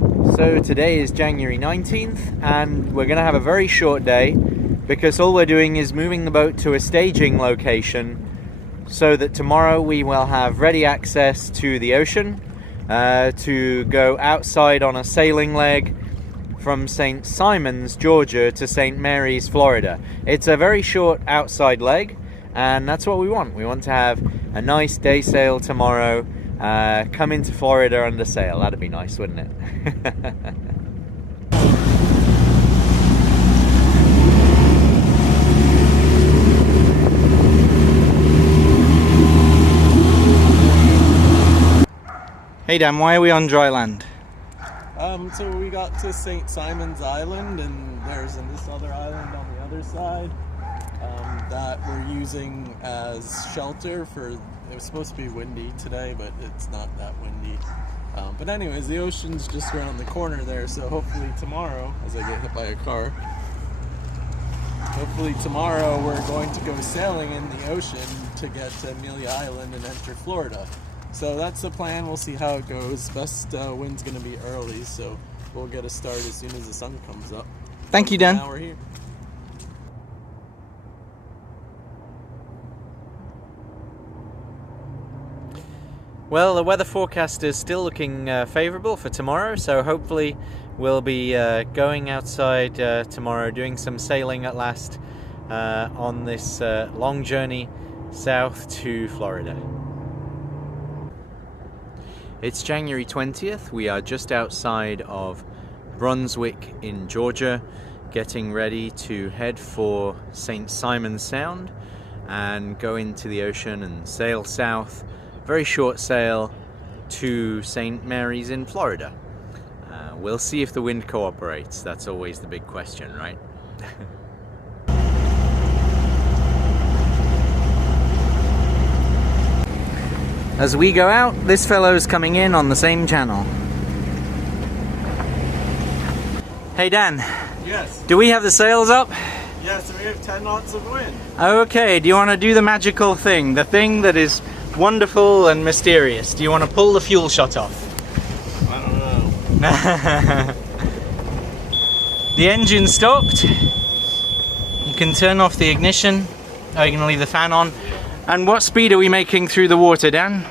So today is January 19th and we're going to have a very short day because all we're doing is moving the boat to a staging location so that tomorrow we will have ready access to the ocean to go outside on a sailing leg from St. Simons, Georgia to St. Mary's, Florida. It's a very short outside leg and that's what we want. We want to have a nice day sail tomorrow, come into Florida under sail. That'd be nice, wouldn't it? Hey Dan, why are we on dry land? So we got to St. Simon's Island, and there's this other island on the other side that we're using as shelter for. It was supposed to be windy today, but it's not that windy. But anyways, the ocean's just around the corner there, so hopefully tomorrow, as I get hit by a car, hopefully tomorrow we're going to go sailing in the ocean to get to Amelia Island and enter Florida. So that's the plan. We'll see how it goes. Best wind's going to be early, so we'll get a start as soon as the sun comes up. Thank you, Dan. Now we're here. Well, the weather forecast is still looking favourable for tomorrow, so hopefully we'll be going outside tomorrow, doing some sailing at last on this long journey south to Florida. It's January 20th. We are just outside of Brunswick in Georgia, getting ready to head for St. Simons Sound and go into the ocean and sail south. Very short sail to St. Mary's in Florida. We'll see if the wind cooperates. That's always the big question, right? As we go out, this fellow's coming in on the same channel. Hey Dan. Yes. Do we have the sails up? Yes, we have 10 knots of wind. Okay, do you want to do the magical thing? The thing that is wonderful and mysterious. Do you want to pull the fuel shot off? I don't know. The engine stopped. You can turn off the ignition. Oh, you can leave the fan on. And what speed are we making through the water, Dan?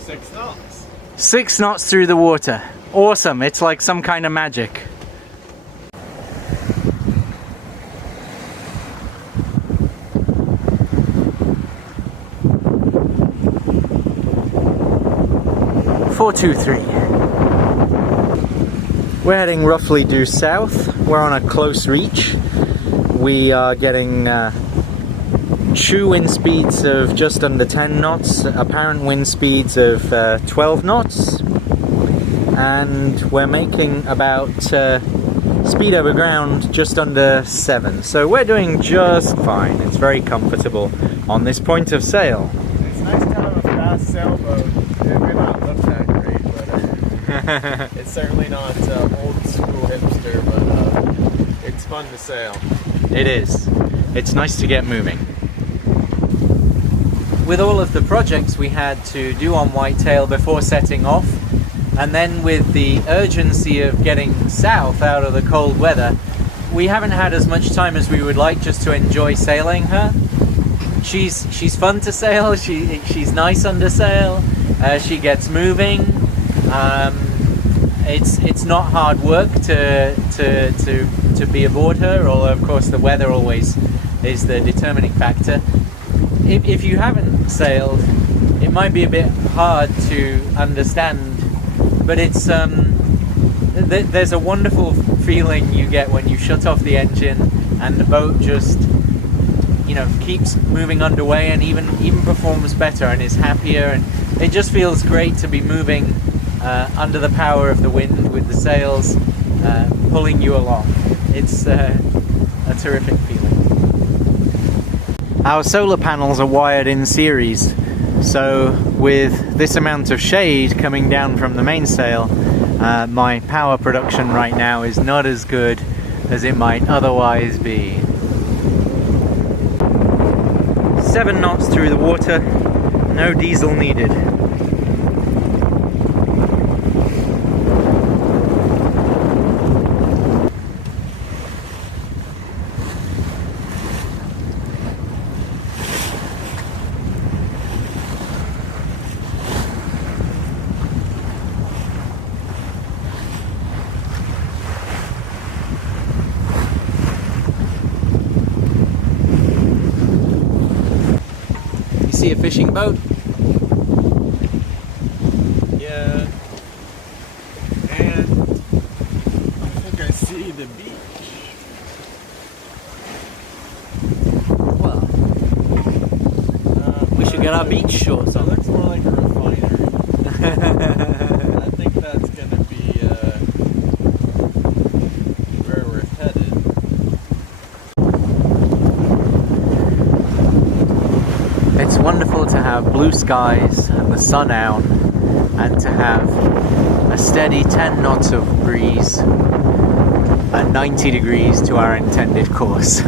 6 knots. 6 knots through the water. Awesome. It's like some kind of magic. Four, 2, 3. We're heading roughly due south. We're on a close reach. We are getting true wind speeds of just under 10 knots, apparent wind speeds of 12 knots, and we're making about speed over ground just under 7. So we're doing just fine. It's very comfortable on this point of sail. It's nice to have a fast sailboat. It may not look that great, but it's certainly not old school hipster, but it's fun to sail. It is. It's nice to get moving. With all of the projects we had to do on Whitetail before setting off, and then with the urgency of getting south out of the cold weather, we haven't had as much time as we would like just to enjoy sailing her. She's fun to sail. She's nice under sail. She gets moving. It's not hard work to be aboard her, although of course the weather always is the determining factor. If you haven't sailed, it might be a bit hard to understand, but it's there's a wonderful feeling you get when you shut off the engine and the boat just, you know, keeps moving underway and even performs better and is happier, and it just feels great to be moving under the power of the wind with the sails pulling you along. It's a terrific feeling. Our solar panels are wired in series, so with this amount of shade coming down from the mainsail, my power production right now is not as good as it might otherwise be. 7 knots through the water, no diesel needed. see a fishing boat? Yeah. And I think I see the beach. Well, we should get our beach shorts It on. looks more like a refinery. I think that's gonna be where we're headed. It's wonderful to have blue skies and the sun out, and to have a steady 10 knots of breeze at 90 degrees to our intended course.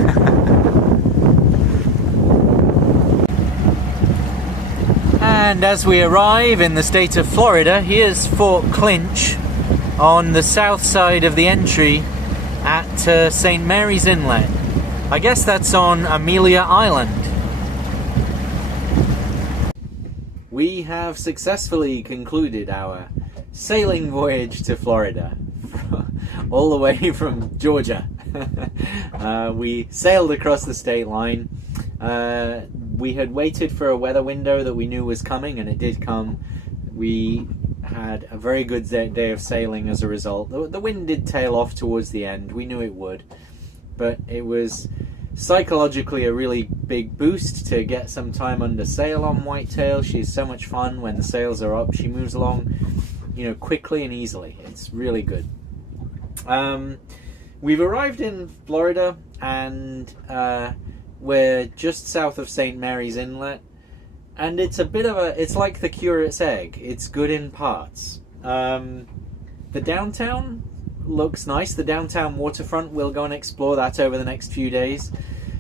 And as we arrive in the state of Florida, here's Fort Clinch on the south side of the entry at St. Mary's Inlet. I guess that's on Amelia Island. We have successfully concluded our sailing voyage to Florida, all the way from Georgia. We sailed across the state line. We had waited for a weather window that we knew was coming, and it did come. We had a very good day of sailing as a result. The wind did tail off towards the end. We knew it would, but it was psychologically a really big boost to get some time under sail on Whitetail. She's so much fun when the sails are up. She moves along, quickly and easily. It's really good. We've arrived in Florida, and we're just south of St. Mary's Inlet, and it's it's like the curate's egg. It's good in parts. The downtown looks nice. The downtown waterfront, we'll go and explore that over the next few days.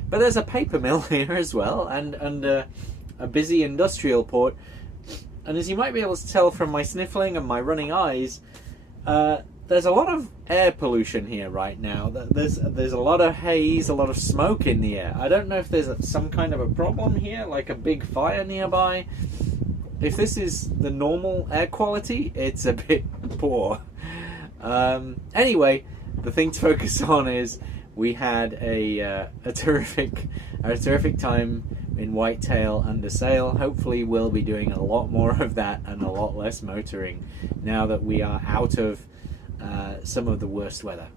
But there's a paper mill here as well, and a busy industrial port. And as you might be able to tell from my sniffling and my running eyes, there's a lot of air pollution here right now. There's a lot of haze, a lot of smoke in the air. I don't know if there's some kind of a problem here, like a big fire nearby. If this is the normal air quality, it's a bit poor. Anyway, the thing to focus on is we had a terrific time in Whitetail under sail. Hopefully we'll be doing a lot more of that and a lot less motoring now that we are out of some of the worst weather.